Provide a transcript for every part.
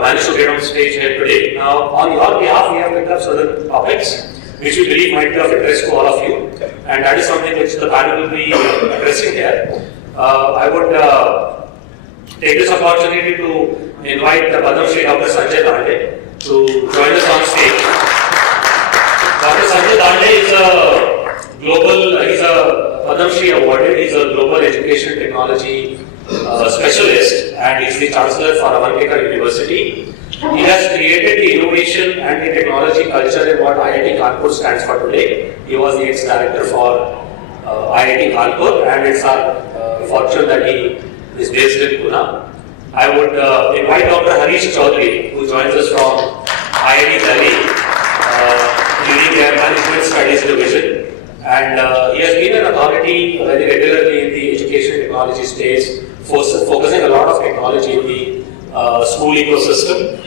managed to get on stage here today. Now, on your behalf, we have picked up certain topics which we believe might be of interest to all of you, and that is something which the panel will be addressing here. I would take this opportunity to invite the Padam Shri Dr. Sanjay Dande to join us on stage. Dr. Sanjay Dande is he's a Padam Shri awarded, he's a global education technology specialist, and he's the Chancellor for Amarkekar University. He has created the innovation and the technology culture in what IIT Kanpur stands for today. He was the ex-director for IIT Kanpur, and it's our fortune that he is based in Pune. I would invite Dr. Harish Chaudhary, who joins us from IIT Delhi, leading their Management Studies Division. And he has been an authority very regularly in the education technology space, focusing a lot of technology in the school ecosystem.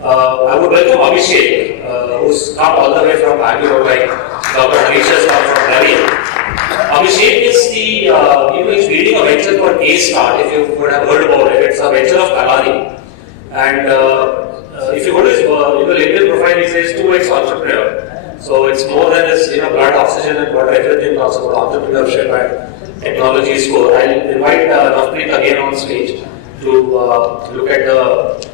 I would welcome Abhishek, who's come all the way from Bangalore, like Dr. Harish has come from Delhi. Abhishek is he's leading a venture called A-Start, if you would have heard about it. It's a venture of Kalani. And if you go to his LinkedIn profile, he says 2x entrepreneur. So it's more than his blood, oxygen and water, everything talks about entrepreneurship and technology score. I'll invite Navpreet again on stage to look at the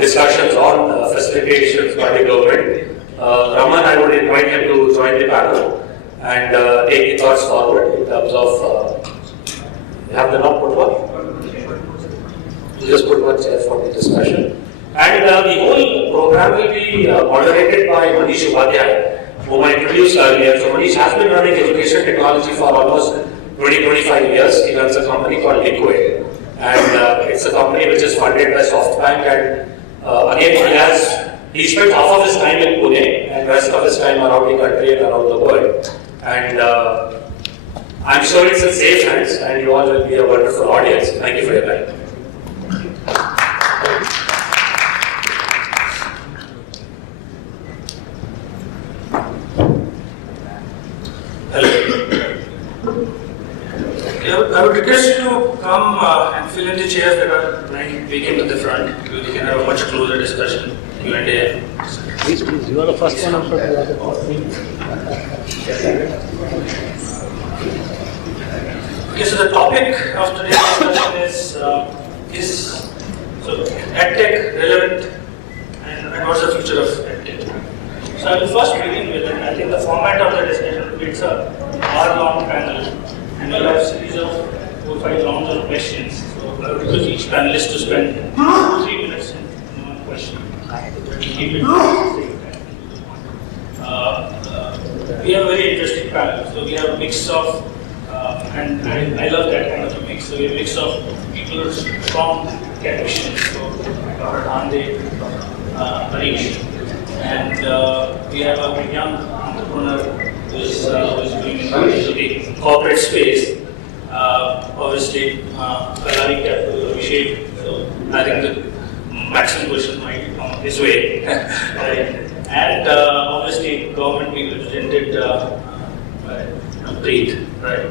discussions on facilitations by the government. Raman, I would invite him to join the panel and take the thoughts forward in terms of, you have the not put one? You just put one chair for the discussion. And the whole program will be moderated by Manish Upadhyay, whom I introduced earlier. So Manish has been running education technology for almost 20-25 years. He runs a company called Liquid, and it's a company which is funded by SoftBank, and again he spent half of his time in Pune and rest of his time around the country and around the world. And I'm sure it's in safe hands, and you all will be a wonderful audience. Thank you for your time. I would request you to come and fill in the chairs that are lying vacant at the front. We can have a much closer discussion, Q&A. Please, you are the first one. Okay, so the topic of today's discussion is EdTech relevant and what's the future of EdTech? So I will first begin with, and I think the format of the discussion will be it's a hour-long panel. And we'll have a series of 4 or 5 rounds of questions. So I would request each panelist to spend 3 minutes in one question. Keep it we have a very interesting panel. So we have a mix of, and I love that kind of a mix. So we have a mix of people from technicians, so Dr. Dande, Harish, and we have a young entrepreneur who is doing into the corporate space. Obviously, Kalani Capital, Abhishek. So I think the maximum question might come this way. Right? And obviously, government being represented by Preet. Right?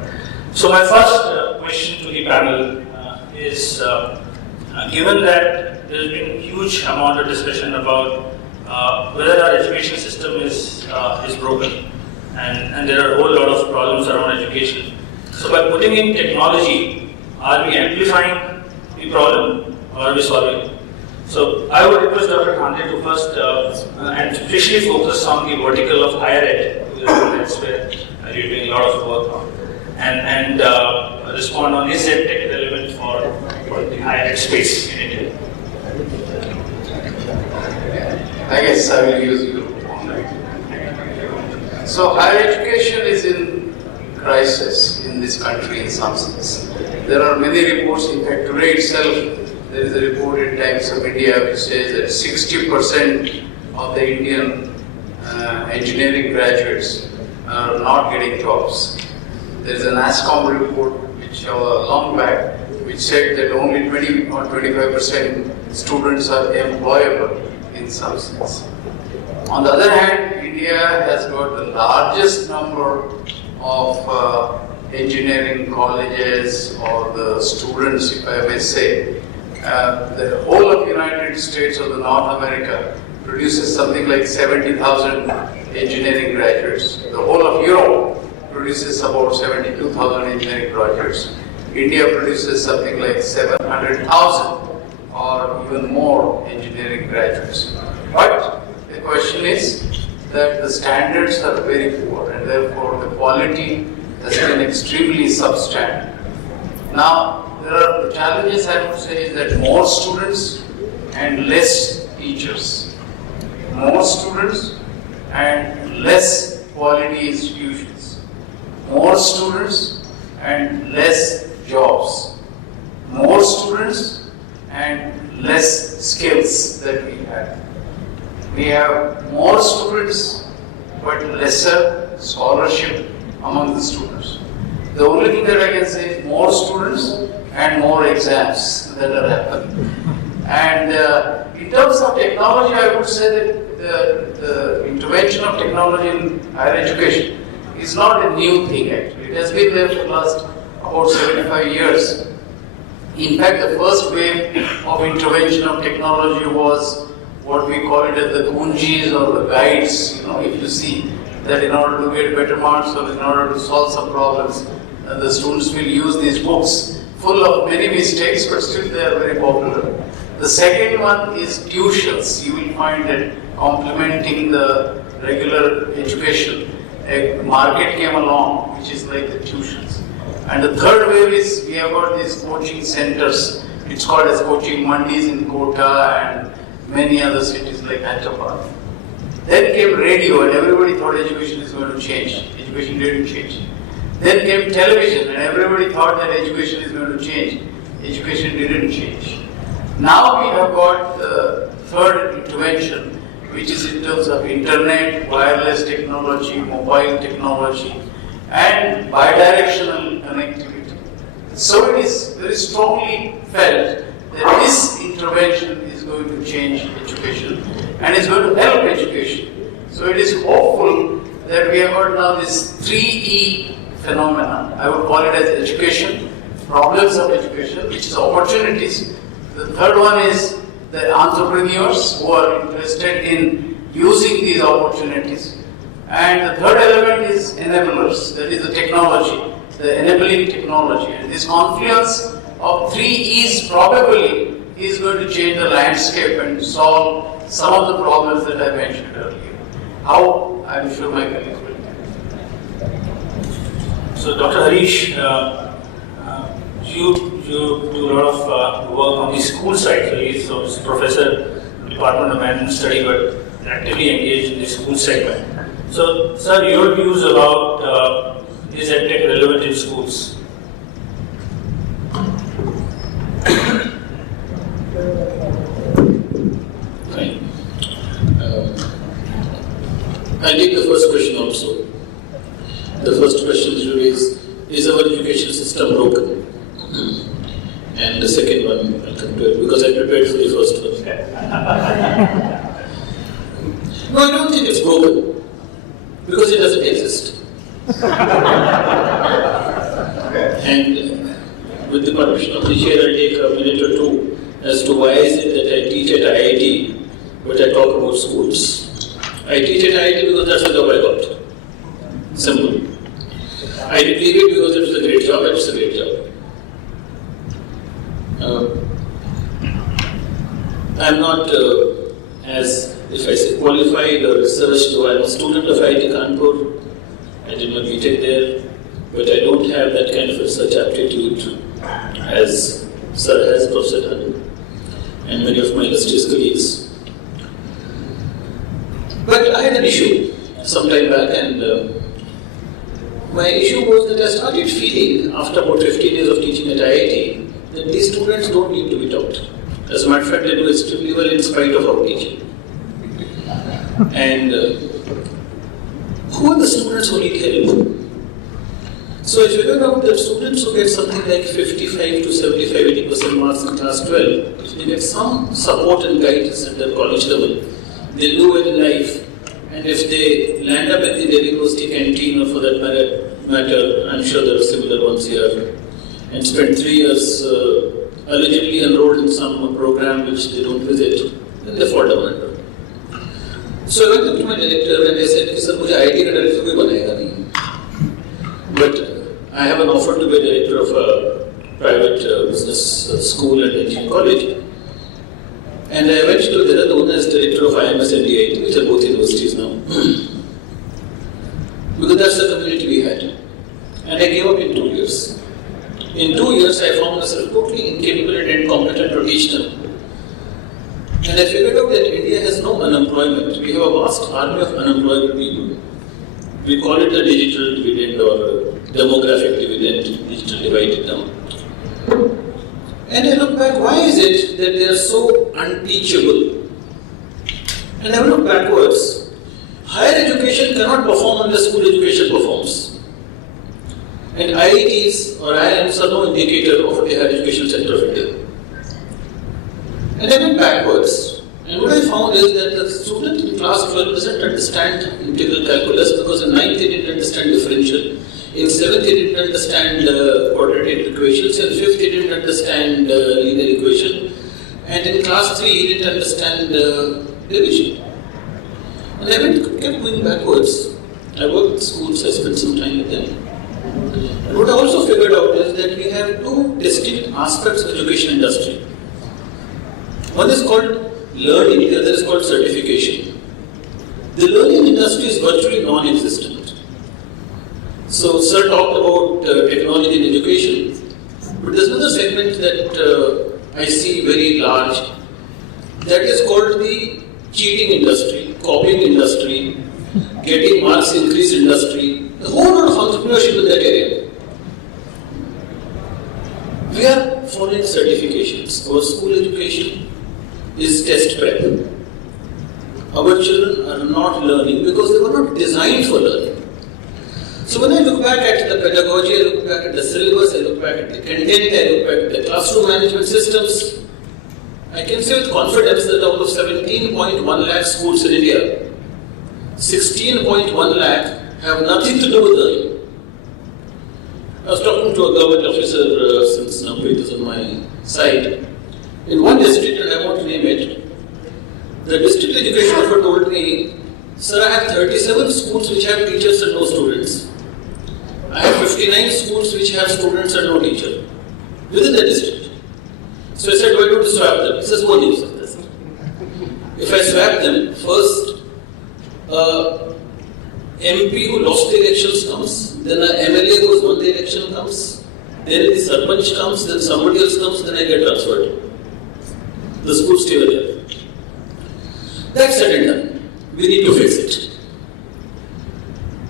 So my first question to the panel is, given that there has been a huge amount of discussion about whether our education system is broken, and there are a whole lot of problems around education. So by putting in technology, are we amplifying the problem or are we solving it? So I would request Dr. Dande to first and especially focus on the vertical of higher ed, because that's where you're doing a lot of work on, and respond on is EdTech relevant for the higher ed space in India? I guess I will use you. So higher education is in crisis in this country in some sense. There are many reports. In fact, today itself there is a report in Times of India which says that 60% of the Indian engineering graduates are not getting jobs. There is an ASCOM report which long back which said that only 20 or 25% students are employable in some sense. On the other hand, India has got the largest number of engineering colleges, or the students, if I may say, The whole of the United States or the North America produces something like 70,000 engineering graduates. The whole of Europe produces about 72,000 engineering graduates. India produces something like 700,000 or even more engineering graduates. But the question is that the standards are very poor and therefore the quality has been extremely substandard. Now, there are the challenges I would say is that more students and less teachers. More students and less quality institutions. More students and less jobs. More students and less skills that we have. We have more students but lesser scholarship among the students. The only thing that I can say is more students and more exams that are happening. And in terms of technology, I would say that the intervention of technology in higher education is not a new thing actually. It has been there for the last about 75 years. In fact, the first wave of intervention of technology was what we call it as the kunjis or the guides. If you see that in order to get better marks or in order to solve some problems, the students will use these books full of many mistakes, but still they are very popular. The second one is tuitions. You will find that complementing the regular education, a market came along which is like the tuitions. And the third wave is we have got these coaching centers. It's called as coaching mandis in Kota and many other cities like Hyderabad. Then came radio and everybody thought education is going to change. Education didn't change. Then came television and everybody thought that education is going to change. Education didn't change. Now we have got the third intervention, which is in terms of internet, wireless technology, mobile technology, and bidirectional connectivity. So it is very strongly felt that this intervention is going to change education and is going to help education. So it is hopeful that we have got now this 3E phenomenon. I would call it as education, problems of education, which is opportunities. The third one is the entrepreneurs who are interested in using these opportunities. And the third element is enablers, that is the technology, the enabling technology. And this confluence of 3 E's probably is going to change the landscape and solve some of the problems that I mentioned earlier. How? I'm sure my colleagues will. So, Dr. Harish, you do a lot of work on the school side. So he's a professor, Department of Management Study, but actively engaged in the school segment. So, sir, your views about is EdTech relevant in schools? Fine. I'll take the first question also. The first question is our education system broken? And the second one, I'll come to it because I prepared for the first one. No, I don't think it's broken because it doesn't exist. And with the permission of the chair, I'll take a minute or two as to why is it that I teach at IIT, but I talk about schools. I teach at IIT because that's the job I got. Simple. I didn't leave it because it was a great job, it was a great job. I'm not as, if I say, qualified or researched, though I'm a student of IIT Kanpur. I did my BTech there, but I don't have that kind of research aptitude as Sir has, Professor Dhan, and many of my illustrious colleagues. But I had an issue some time back, and my issue was that I started feeling, after about 15 years of teaching at IIT, that these students don't need to be taught. As a matter of fact, they do extremely well in spite of our teaching. And who are the students who need help? So I figured out that students who get something like 55 to 75, 80% marks in class 12, if they get some support and guidance at their college level, they'll do well in life. And if they land up at the university canteen, or for that matter, I'm sure there are similar ones here, and spend 3 years allegedly enrolled in some program which they don't visit, then they fall down under. So I went up to my director and I said, sir, मुझे IT का director कोई बनाएगा नहीं. But I have an offer to be a director of a private business school and engineering college. And I went to Dehradun as director of IMS and DIT, which are both universities now. Because that's the community we had. And I gave up in 2 years. In 2 years, I found myself totally incapable and incompetent to teach them. And I figured out that India has no unemployment. We have a vast army of unemployed people. We call it the digital dividend or demographic dividend, digital divide down. And I look back, why is it that they are so unteachable? And I look backwards. Higher education cannot perform unless school education performs. And IITs or IIMs are no indicator of the higher education sector of India. And I went backwards. And what I found is that the student in class 12 doesn't understand integral calculus because in 9th they didn't understand differential. In 7th they didn't understand quadratic equations. In 5th they didn't understand linear equation. And in class 3 he didn't understand division. And I kept going backwards. I worked with schools, I spent some time with them. And what I also figured out is that we have two distinct aspects of education industry. One is called learning, the other is called certification. The learning industry is virtually non-existent. So, sir talked about technology in education, but there's another segment that I see very large, that is called the cheating industry, copying industry, getting marks increase industry, a whole lot of entrepreneurship in that area. We are following certifications. Our school education is test prep. Our children are not learning because they were not designed for learning. So when I look back at the pedagogy, I look back at the syllabus, I look back at the content, I look back at the classroom management systems, I can say with confidence that out of 17.1 lakh schools in India, 16.1 lakh have nothing to do with learning. I was talking to a government officer since now it is on my side. In one district, and I won't name it, the district education officer told me, sir, I have 37 schools which have teachers and no students. I have 59 schools which have students and no teacher within the district. So I said, why don't you swap them? He says, one use of this. If I swap them, first MP who lost the elections comes, then an MLA who has won the election comes, then the Sarpanch comes, then somebody else comes, then I get transferred. The school stay there. That's said and done. We need to fix it.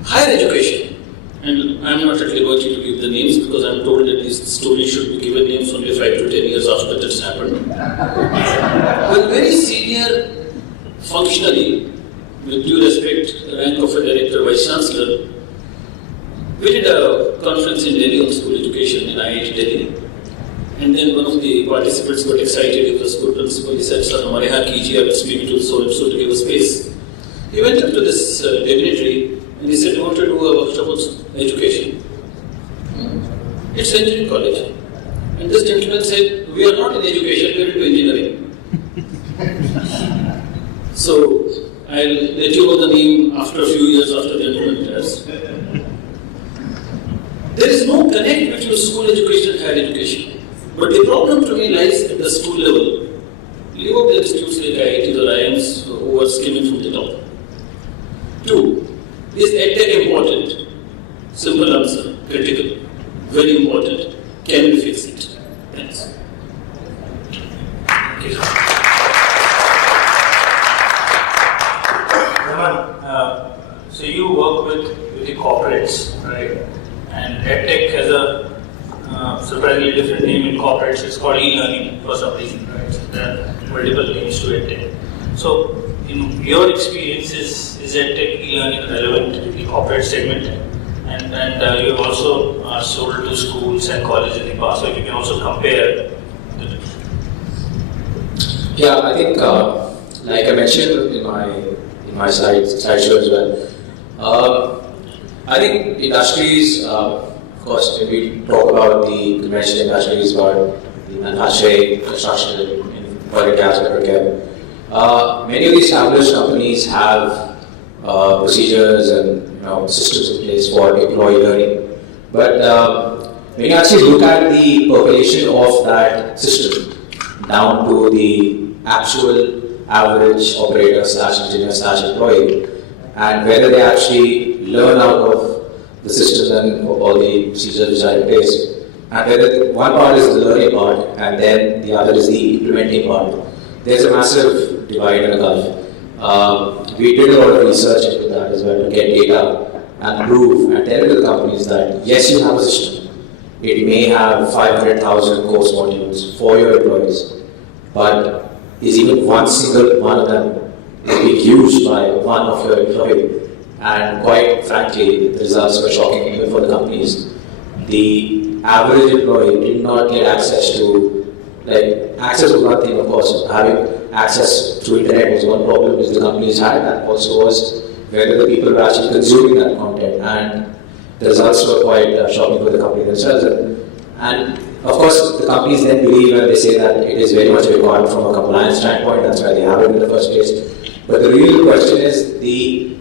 Higher education. And I'm not at liberty to give the names because I'm told that these stories should be given names only 5 to 10 years after it's happened. But very senior functionary, with due respect, the rank of a director, vice chancellor, we did a conference in Delhi on school education in IIT Delhi. And then one of the participants got excited, he was a school principal, he said, sir, hamare yahan kijiye, I will speak to so and so to give a space. He went up to this dignitary and he said, I want to do a workshop on education. It's engineering college. And this gentleman said, we are not in education, we are into engineering. So, I'll let you know the name after a few years after the gentleman retires. There is no connect between school education and higher education. But the problem to me lies at the school level. Leave out the institutes like IITs or IIMs who are skimming from the top. 2. Is EdTech important? Simple answer. Critical. Very important. Can we fix it? Thanks. Thank you. Raman, so you work with the corporates, right? And EdTech has a surprisingly different name in corporates. It's called e-learning for some reason, right? So there are multiple names to EdTech. So, in your experience, is EdTech e-learning relevant to the corporate segment? And you've also sold to schools and colleges in the past, so if you can also compare the two. Yeah, I think, like I mentioned in my slideshow as well, I think industries, of course, when we talk about the conventional industries, about the manufacturing, construction, in oil and gas, petrochem. Many of the established companies have procedures and systems in place for employee learning. But when you actually look at the population of that system down to the actual average operator slash engineer slash employee, and whether they actually learn out of the systems and all the procedures which are in place, and whether one part is the learning part and then the other is the implementing part, there's a massive divide and a gulf. We did a lot of research into that as well to get data and prove and tell the companies that yes, you have a system. It may have 500,000 course modules for your employees, but is even one single one of them being used by one of your employees? And quite frankly, the results were shocking even for the companies. The average employee did not get access to, access was one thing, of course. Having access to internet was one problem which the companies had, and also was whether the people were actually consuming that content. And the results were quite shocking for the company themselves. And of course, the companies then believe and they say that it is very much required from a compliance standpoint, that's why they have it in the first place. But the real question is the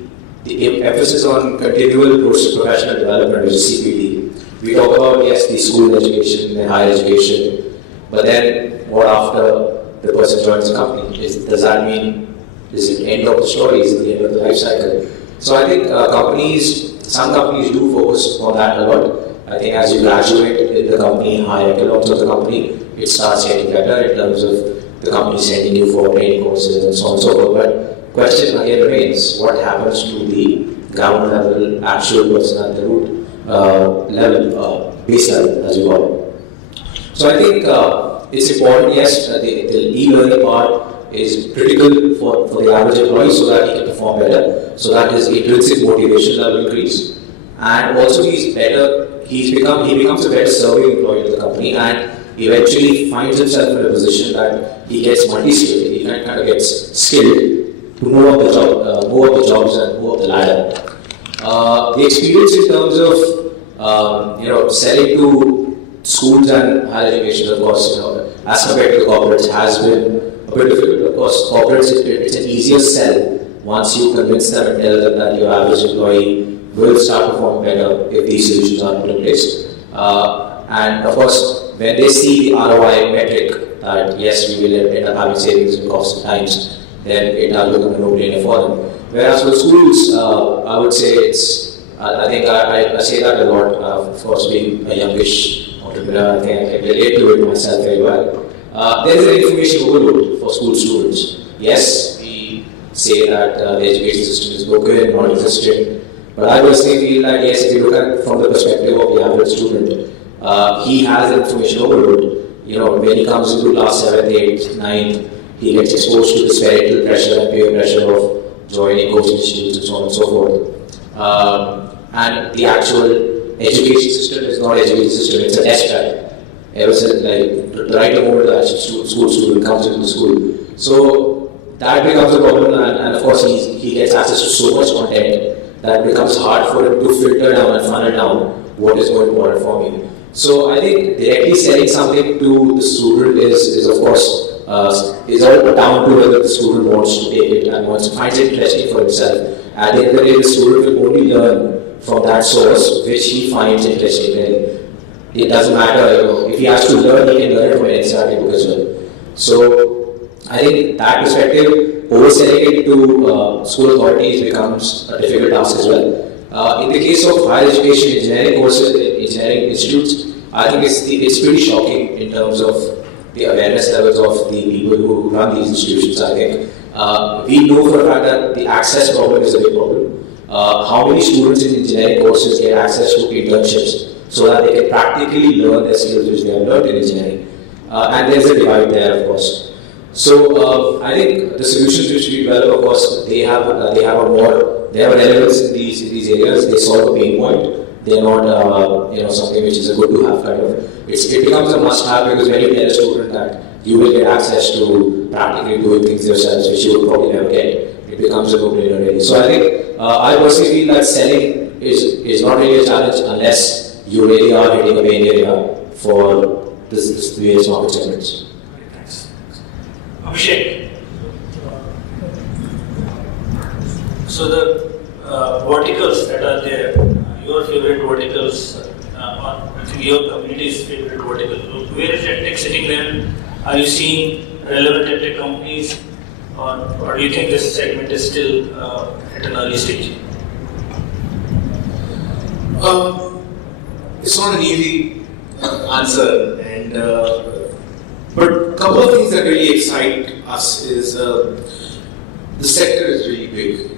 emphasis on continual post-professional development, which is CPD. We talk about, yes, the school education, the higher education, but then what after the person joins the company? Does that mean, is it the end of the story? Is it the end of the life cycle? So I think some companies do focus on that a lot. I think as you graduate in the company, higher echelons of the company, it starts getting better in terms of the company sending you for training courses and so on and so forth. But question again remains, what happens to the ground level, actual person at the root level, base level, as you call it? So I think it's important, yes, the e-learning part is critical for the average employee so that he can perform better, so that his intrinsic motivation level increase, and also he becomes a better serving employee to the company, and eventually finds himself in a position that he gets multi-skilled, he kind of gets skilled to move up the jobs and move up the ladder. The experience in terms of selling to schools and higher education, of course, as compared to the corporates, has been a bit difficult. Of course, corporates, it's an easier sell once you convince them and tell them that your average employee will start performing better if these solutions are put in place. And of course, when they see the ROI metric that yes, we will end up having savings in cost and times, then it does become a no-brainer for them. Whereas for schools, I would say I think I say that a lot, of course, being a youngish entrepreneur, I think I can relate to it myself very well. There is an information overload for school students. Yes, we say that the education system is broken, non-existent, but I personally feel that yes, if you look at it from the perspective of the average student, he has information overload. When he comes into class 7th, 8th, 9th, he gets exposed to the parental pressure and peer pressure of joining coaching institutes and so on and so forth. And the actual education system is not an education system, it's a test track. Ever since, right the moment the actual school student comes into the school. So that becomes a problem, and of course he gets access to so much content that becomes hard for him to filter down and funnel down what is more important for me. So I think directly selling something to the student is of course is all down to whether the student wants to take it and finds it interesting for himself. At the end of the day, the student will only learn from that source which he finds interesting. It doesn't matter, if he has to learn, he can learn it from an NCERT book as well. So I think that perspective, overselling it to school authorities becomes a difficult task as well. In the case of higher education, engineering courses, engineering institutes, I think it's pretty shocking in terms of the awareness levels of the people who run these institutions. I think we know for a fact that the access problem is a big problem. How many students in engineering courses get access to internships so that they can practically learn the skills which they have learned in engineering? And there's a divide there, of course. So I think the solutions which we develop, of course, they have a relevance in these areas. They solve a pain point. They're not something which is a good to have kind of. It becomes a must have, because when you tell a student that you will get access to practically doing things yourselves which you will probably never get, it becomes a no-brainer really. So I think I personally feel that selling is not really a challenge unless you really are hitting a pain area for this various market segments. Thanks. Abhishek. So the verticals that are there, your favorite verticals, I think your community's favorite vertical. So where is EdTech sitting there? Are you seeing relevant EdTech companies, or do you think this segment is still at an early stage? It's not an easy answer, and but a couple of things that really excite us is the sector is really big,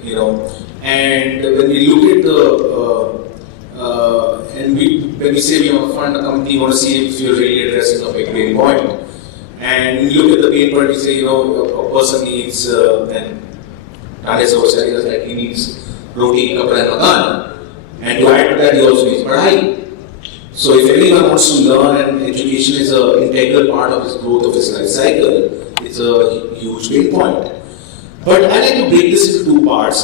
and when we look at when we say we want to fund a company, we want to see if you're really addressing a big pain point. And when you look at the pain point, we say, a person needs, and Naresh was telling us that he needs roti, kapda, and makan. And to add to that, he also needs padhai. So if everyone wants to learn, and education is an integral part of his growth of his life cycle, it's a huge pain point. But I like to break this into two parts.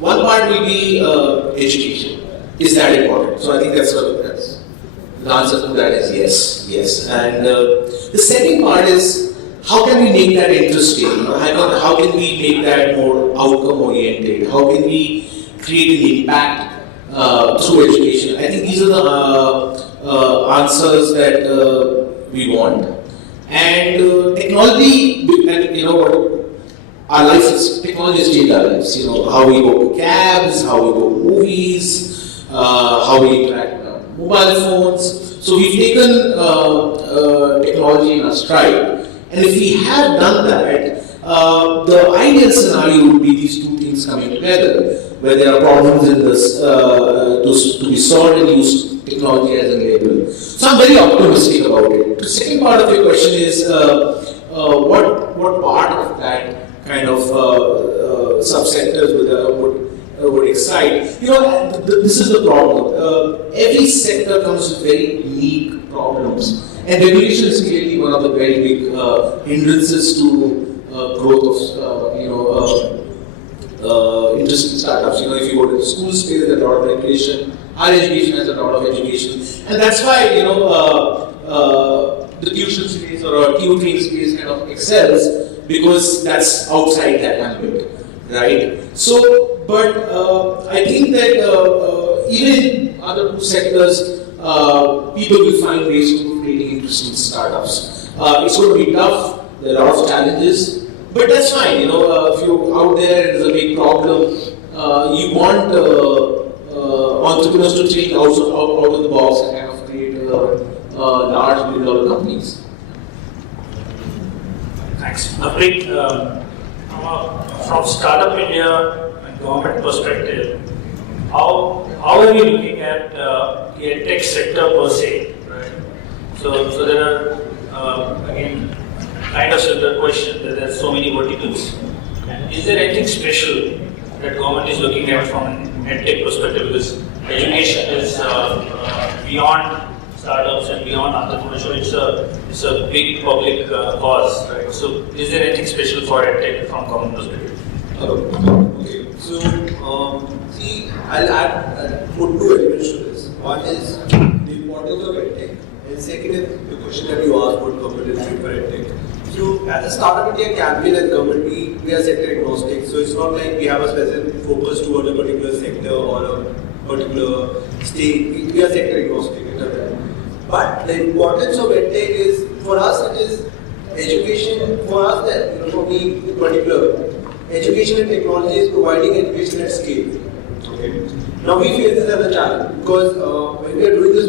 One part will be education. Is that important? So I think that's the answer to that is yes. And the second part is, how can we make that interesting? How can we make that more outcome oriented? How can we create an impact through education? I think these are the answers that we want. And technology, and our life is, technology has changed our lives. How we go to cabs, how we go to movies, how we interact with our mobile phones. So we've taken technology in our stride. And if we have done that, the ideal scenario would be these two things coming together, where there are problems in this to be solved and use technology as an enabler. So I'm very optimistic about it. The second part of your question is, what part of that kind of subsectors would excite? This is the problem. Every sector comes with very unique problems. And regulation is clearly one of the very big hindrances to growth of interesting startups. If you go to the school space, there's a lot of regulation. Higher education has a lot of education, and that's why the tuition space or tutoring space kind of excels, because that's outside that ambit, right? So, but I think that even in other two sectors, people will find ways to creating interesting startups. It's going to be tough. There are a lot of challenges, but that's fine. If you're out there and there's a big problem, you want entrepreneurs to think out of the box and kind of create large billion-dollar companies. Thanks. Navpreet, from Startup India and government perspective, how are you looking at the EdTech sector per se? Right? So there are, again, kind of similar question that there are so many verticals. Is there anything special that government is looking at from an EdTech perspective? Because education is beyond startups and beyond entrepreneurship. It's a big public cause, right? So is there anything special for EdTech from government perspective? Okay, so see, I'll put two elements to this. One is the importance of EdTech, and second is the question that you asked, what government is doing for EdTech. So as a Startup India campaign as government, we are sector agnostic. So it's not like we have a specific focus toward a particular sector or a particular state. We are sector agnostic. But the importance of EdTech is, for us, it is education. For us, that for me in particular, education and technology is providing education at scale. Okay. Now we face this as a challenge because when we are doing this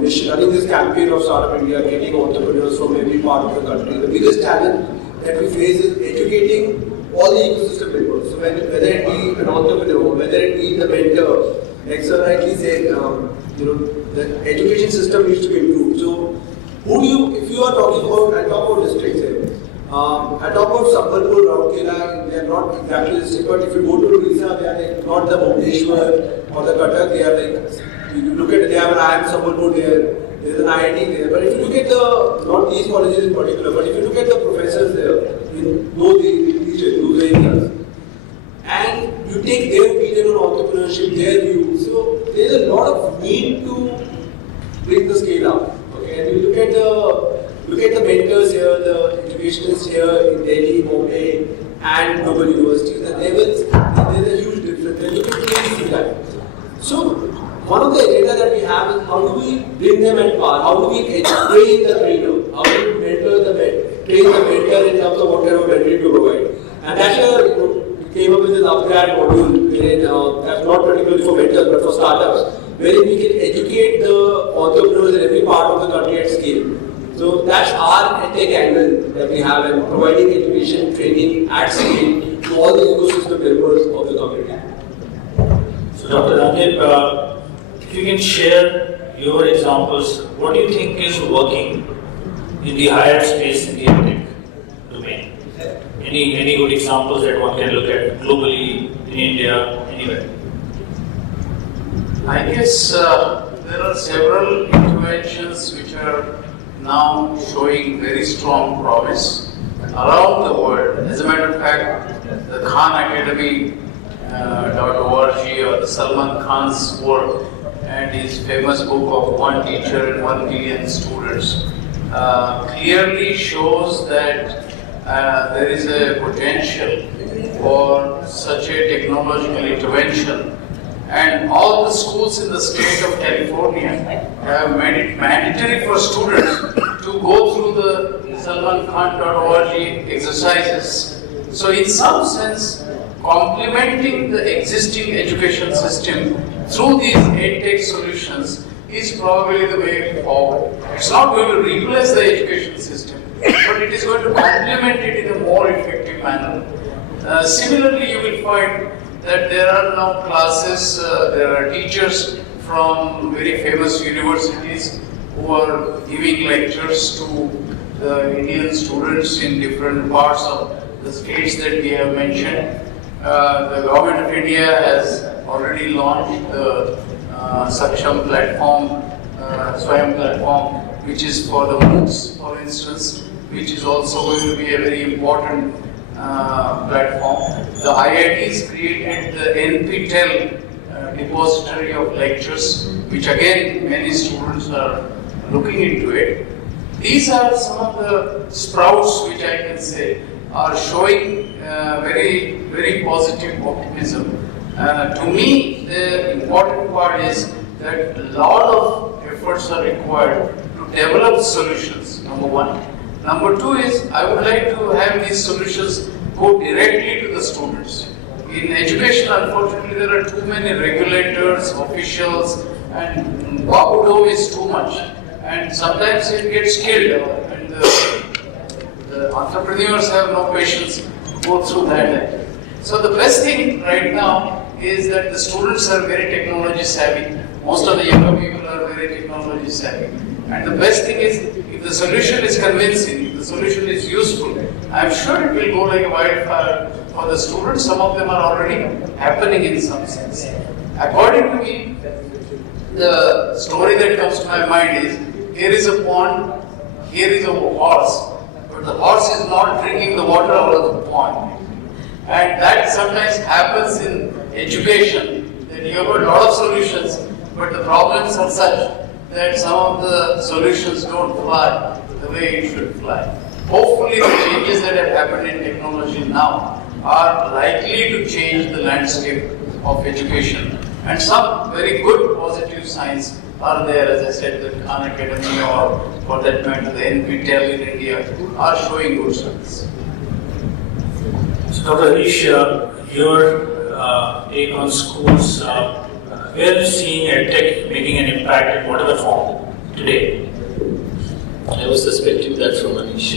mission, running this campaign of Startup India, getting entrepreneurs from every part of the country, the biggest challenge that we face is educating all the ecosystem members. So whether it be an entrepreneur, whether it be the mentor, like sir rightly said, the education system needs to be improved. So if you are talking about, I talk about districts here. I talk about Sambalpur, Rourkela, they are not exactly district, but if you go to Odisha, they are like not the Bhubaneswar or the Cuttack, they are like, you look at, they have an IIM Sambalpur there is an IIT there. But if you look at not these colleges in particular, but if you look at the professors there, you know those areas. And you take their opinion on entrepreneurship, their views. So there is a lot of need to bring the scale up. Okay? and you look at the mentors here, the educationists here in Delhi, Bombay, and global universities, the levels, there's a huge difference. They're looking really similar. So, one of the agenda that we have is how do we bring them at par? How do we train the trainer? How do we train the mentor in terms of what kind of mentoring to provide? And that's where we came up with this upgrade module, that's not particularly for mentors but for startups, wherein we can educate the entrepreneurs in every part of the country at scale. So that's our EdTech angle that we have, and providing education, training at scale to all the ecosystem members of the community. So Dr. Ranjit, if you can share your examples, what do you think is working in the higher space in the EdTech domain? Any good examples that one can look at globally, in India, anywhere? I guess there are several interventions which are now showing very strong promise around the world. As a matter of fact, the Khan Academy.org or the Salman Khan's work and his famous book of One Teacher and 1 Billion Students clearly shows that there is a potential for such a technological intervention. And all the schools in the state of California have made it mandatory for students to go through the SalmanKhan.org exercises. So in some sense, complementing the existing education system through these EdTech solutions is probably the way forward. It's not going to replace the education system, but it is going to complement it in a more effective manner. Similarly, you will find that there are now classes, there are teachers from very famous universities who are giving lectures to the Indian students in different parts of the states that we have mentioned. The government of India has already launched the Saksham platform, Swayam platform, which is for the MOOCs, for instance, which is also going to be a very important platform. The IITs created the NPTEL depository of lectures, which again many students are looking into it. These are some of the sprouts which I can say are showing very, very positive optimism. To me, the important part is that a lot of efforts are required to develop solutions, number one. Number two is, I would like to have these solutions go directly to the students. In education, unfortunately, there are too many regulators, officials, and Babudo is too much. And sometimes it gets killed, and the entrepreneurs have no patience to go through that. So the best thing right now is that the students are very technology savvy. Most of the younger people are very technology savvy. And the best thing is, if the solution is convincing, if the solution is useful, I'm sure it will go like a wildfire for the students. Some of them are already happening in some sense. According to me, the story that comes to my mind is, here is a pond, here is a horse, but the horse is not drinking the water out of the pond. And that sometimes happens in education, that you have a lot of solutions, but the problems are such that some of the solutions don't fly the way it should fly. Hopefully the changes that have happened in technology now are likely to change the landscape of education. And some very good positive signs are there, as I said, the Khan Academy or for that matter the NPTEL in India are showing good signs. So Dr. Harish, your take on schools, where are you seeing EdTech making an impact in whatever form today? I was suspecting that from Anish.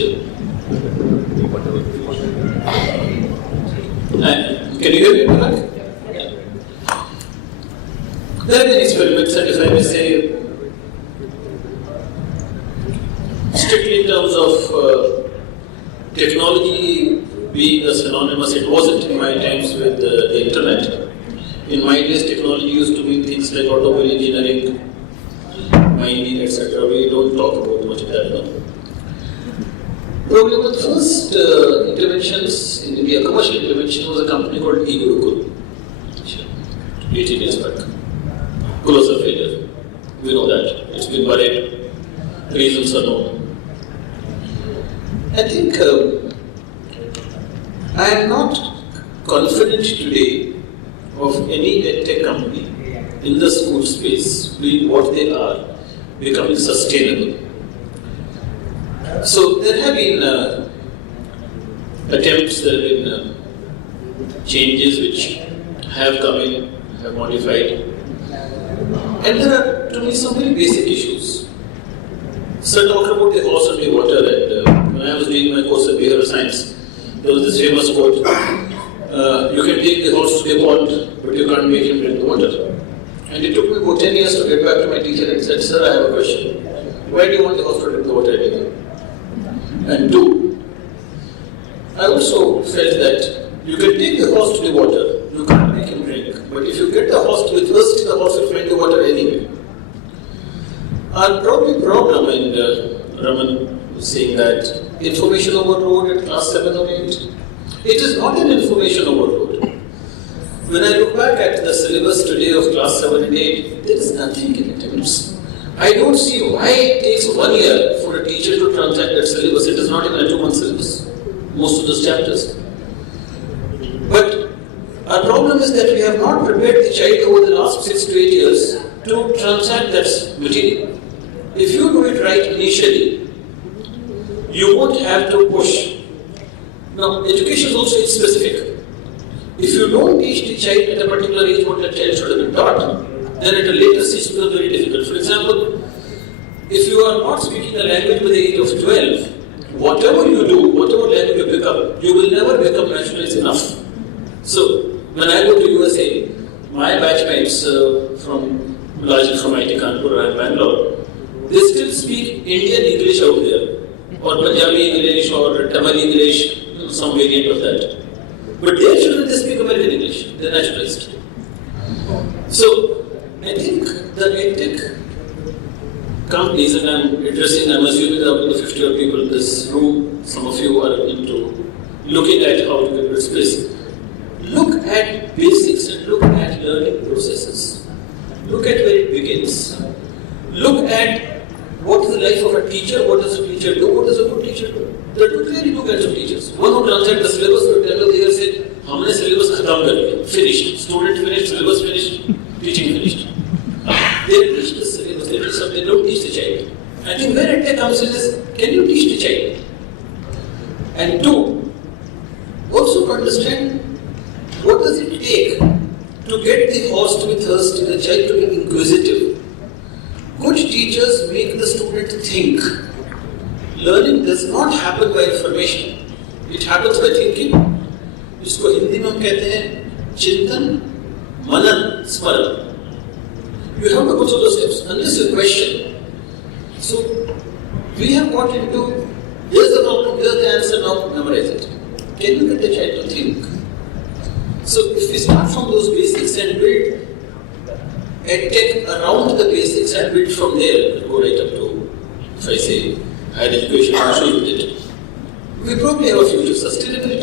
Can you hear me, Malak? There are many experiments, and if I may say, strictly in terms of technology being a synonymous, it wasn't in my times with the internet. In my days, technology used to mean things like automobile engineering, mining, etc. We don't talk about much of that now. Probably one of the first interventions in India, commercial intervention, was a company called EDTECH, 18 years back. Colossal failure. We know that. It's been buried. reasons are known. I think I am not confident today of any EdTech company in the school space doing what they are becoming sustainable. So there have been attempts, there have been changes which have come in, have modified. And there are, to me, some very basic issues. Sir talked about the horse and the water, and when I was doing my course in behavioral science, there was this famous quote, you can take the horse to the pond, but you can't make him drink the water. And it took me about 10 years to get back to my teacher and said, sir, I have a question. Why do you want the horse to drink the water anyway? And two, I also felt that you can take the horse to the water, you can't make him drink. But if you get the horse to be thirsty, the horse will find the water anyway. Our probably problem, and Raman was saying that information overload at class 7 or 8, it is not an information overload. When I look back at the syllabus today of class 7 and 8, there is nothing in it. I don't see why it takes 1 year for a teacher to transact that syllabus. It is not even a 2-month syllabus, most of those chapters. But our problem is that we have not prepared the child over the last 6 to 8 years to transact that material. If you do it right initially, you won't have to push. Now, education is also age specific. If you don't teach the child at a particular age what the child should have been taught, then at a later stage it becomes very difficult. For example, if you are not speaking a language by the age of 12, whatever you do, whatever language you pick up, you will never become nationalized enough. So, when I go to USA, my batchmates largely from IT Kanpur and Bangalore, they still speak Indian English out there, or Punjabi English, or Tamil English, some variant of that. But their children, they speak American English, they're naturalized. So, I think the EdTech companies, and I'm assuming there are up to 50 odd people in this room, some of you are into looking at how to get this place. Look at basics and look at learning processes. Look at where it begins. Look at what is the life of a teacher, what does a teacher do, what does a good teacher do. There are clearly two kinds of teachers. One who translates the syllabus will tell you, they say, हमने syllabus खत्म कर दिया, finished. Student finished, syllabus finished, teaching finished. They teach the syllabus, they teach something, they don't teach the child. I think where EdTech comes in is, can you teach the child? And two, also to understand what does it take to get the horse to be thirsty, the child to be inquisitive. Good teachers make the student think. Learning does not happen by information. It happens by thinking. इसको हिंदी में हम कहते हैं चिंतन, मनन, स्मरण. You have to go through those steps. Unless you question. So we have got into, here's the problem, here's the answer, now memorize it. Can you get the child to think? So if we start from those basics and build EdTech around the basics and build from there, go right up to, if I say, higher education, also with it, we probably have a future. Sustainability